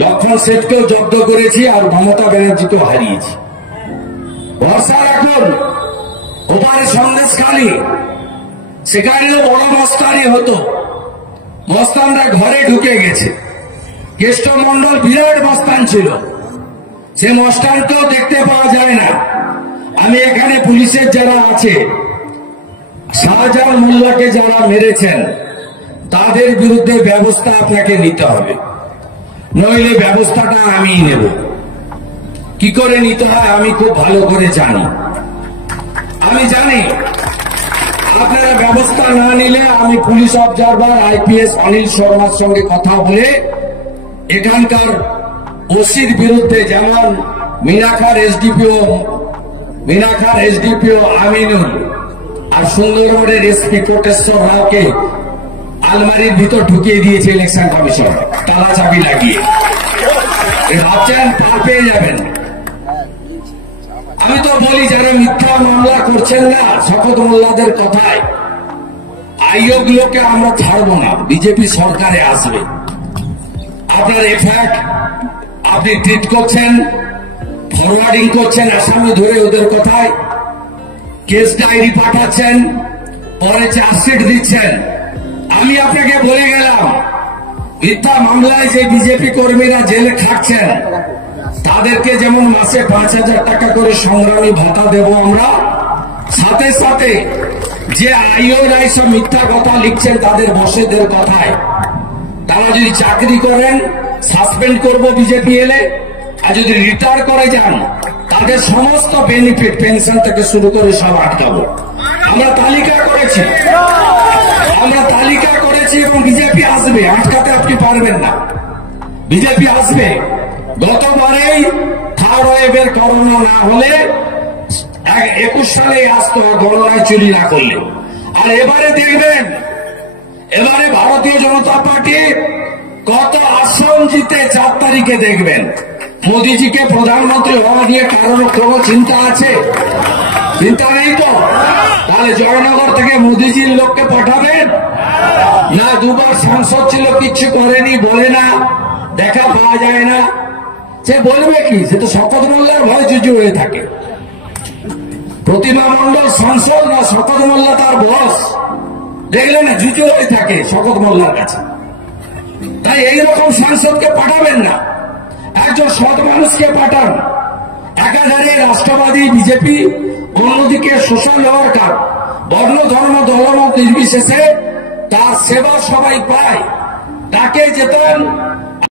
লক্ষণ শেঠকেও জব্দ করেছি আর মমতা ব্যানার্জিকেও হারিয়েছি। ভরসা রাখুন ওপারে সন্দেশখালী, সেখানেও বড় মস্তানি হতো, মস্তানরা ঘরে ঢুকে গেছে। কেষ্টমন্ডল বিরাট মস্তান ছিল, সে মস্তানকেও দেখতে পাওয়া যায় না। আমি এখানে পুলিশের যারা আছে, শাহজাহান মোল্লাকে যারা মেরেছেন তাদের বিরুদ্ধে ব্যবস্থা আপনাকে নিতে হবে, নইলে ব্যবস্থাটা আমিই নেব। কি করে নিতে হয় আমি খুব ভালো করে জানি। আমি জানি আপনারা ব্যবস্থা না নিলে আমি পুলিশ অবজারভার আইপিএস অনিল শর্মার সঙ্গে কথা বলে এখানকার ওসির বিরুদ্ধে, যেমন মিনাখার এসডিপিও আমিনুল আর সুন্দরবনের এসপি কোটেশ্বর রাওকে আলমারির ভিতর ঢুকিয়ে দিয়েছে ইলেকশন কমিশন তালা চাবি লাগিয়ে। ভাবছেন পার পেয়ে যাবেন? আমি তো বলি যারা মিথ্যা মামলা করছেন না শপথ মোল্লাদের কথায়, আইওগুলোকে আমরা ছাড়বো না, বিজেপি সরকারে আসবে। আপনার এফআইআর আপনি ট্রিট করছেন, ফরওয়ার্ডিং করছেন আসামি ধরে ওদের কথায়, কেস ডায়েরি পাঠাচ্ছেন, পরে চার্জশিট দিচ্ছেন। আমি আপনাকে বলে গেলাম মিথ্যা মামলায় যে বিজেপি কর্মীরা জেলে খাটছেন তাদেরকে যেমন মাসে 5,000 টাকা করে সংগ্রামী ভাতা দেব আমরা, সাথে সাথে যে আইওরা এইসব মিথ্যা কথা লিখছেন তাদের বসেদের কথায় তারা যদি চাকরি করেন সাসপেন্ড করব বিজেপি এলে, আর যদি রিটায়ার করে যান তাদের সমস্ত বেনিফিট পেনশন থেকে শুরু করে সব আটকাবো। আমরা তালিকা করেছি এবং বিজেপি আসবে, আটকাতে আপনি পারবেন না, বিজেপি আসবে। গতবারেই থার্ড ওয়েভের করোনা না হলে 21 সালে আসতো গণনায় চুরি না করলে। আর এবারে দেখবেন, এবারে ভারতীয় জনতা পার্টি কত আসন জিতে 4 তারিখে দেখবেন। মোদীজিকে প্রধানমন্ত্রী হওয়া নিয়ে কারণ কোনো চিন্তা আছে? চিন্তা নেই তো? তাহলে জয়নগর থেকে মোদীজির লোককে পাঠাবেন না? 2বার সাংসদ ছিল, কিচ্ছু করেনি, বলে না, দেখা পাওয়া যায় না, সে বলবে কি? সে তো শপথ মোল্লার ভয় জুজু হয়ে থাকে। প্রতিমা মন্ডল সাংসদ না শপথ মোল্লা তার বস, দেখলেন না জুজু হয়ে থাকে শপথ মোল্লার কাছে। তাই এইরকম সাংসদকে পাঠাবেন না, একজন সৎ মানুষকে পাঠান। একাধারে রাষ্ট্রবাদী বিজেপি, অন্যদিকে সোশ্যাল ওয়ার্কার, বর্ণ ধর্ম দলমত নির্বিশেষে তার সেবা সবাই পায়, তাকে যেতেন